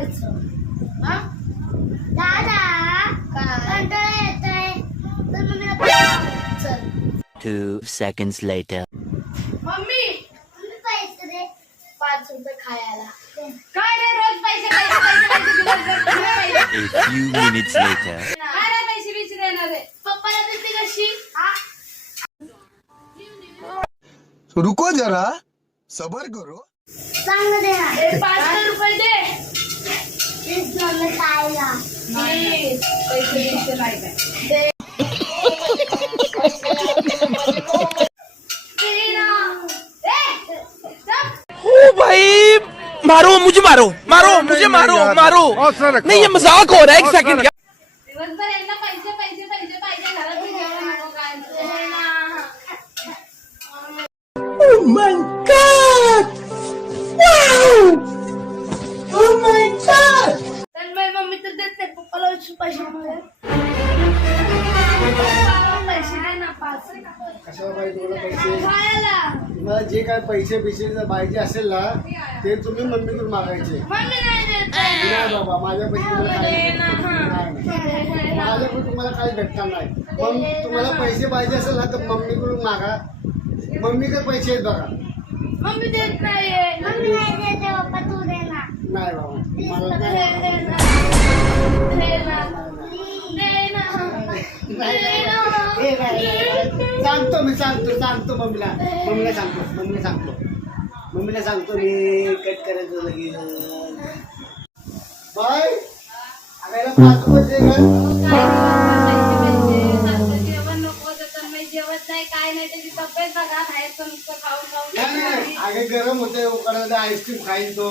हा? दादा? कंटाळा येतोय तर मम्मीला Two seconds later. Mummy mummy पैसे दे पाच रुपये खायला. काय रे रोज पैसे पैसे पैसे पैसे दिवसभर कुठे पैसे? A few minutes later. काय रे पैसे बिसे देणार आहे पप्पाला देते कशी हा? रुको जरा सबर करो चांगलं दे ना ए, पाच रुपये दे भाई मारो मुझे मारो मारो मुझे मारो मारो। नहीं ये मज़ाक हो रहा है एक सेकंड दिवसभर यांना पैसे कशाला पाहिजे तुम्हाला पैसे? खायला तुम्हाला जे काय पैसे बिसे जर पाहिजे असेल ना ते तुम्ही मम्मीकडून मागायचे. मम्मी नाही देत नाही बाबा माझ्या पैसे तुम्हाला काही दे ना, हा. नाही, नाही. माझ्याकडून तुम्हाला काही भेटणार नाही. मग तुम्हाला पैसे पाहिजे असेल ना तर मम्मीकडून मागा. मम्मीकडे पैसे आहेत बघा. मम्मी देत नाहीये. मम्मी नाही देते पप्पा तू दे ना. नाही बाबा मला दे नाही. सांगतो मी सांगतो सांगतो मम्मीला मम्मीला सांगतो मम्मीला सांगतो. मम्मीला सांगतो मी कट करायचं लगेच. बाय पाच आगे गरम होते उकडे आईस्क्रीम खाईल तो.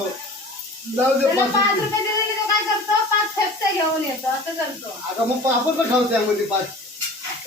जाऊ दे पाच रुपये. दिले की तो काय करतो? पाच फेपटे घेऊन येतो असं करतो. आता मग आपण पण खाऊ त्यामध्ये पाच.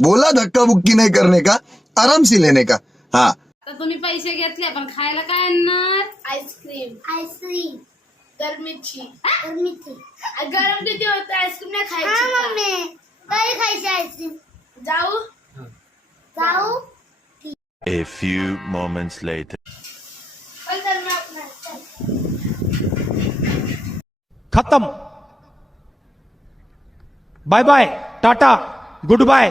बोला धक्का बुक्की नहीं करने का आराम से लेने का। हाँ। तर तुम्ही पैसे घेतले पण खायला काय आणणार? Ice cream. Ice cream. गरमीची। गरमीची। गरम किती होतं? आईस्क्रीम नाही खायची का? मम्मी. काही खायची आईस्क्रीम? जाऊ. जाऊ. A few moments later. चल चल मी आपलं- चल. खत्म. Bye bye tata goodbye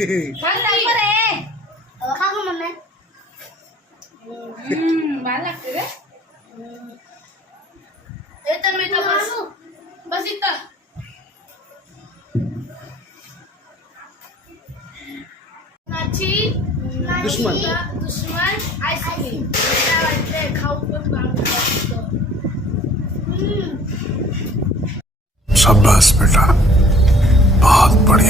खा लवकर आहे. खा गं मम्मी हम्म, भारी लागते रे येतं मी इथं बस बस इथं दुश्मन. दुश्मन आईस्क्रीम काय वाटतंय खाऊ पण चांगलं शाबाश बेटा बहुत बढ़िया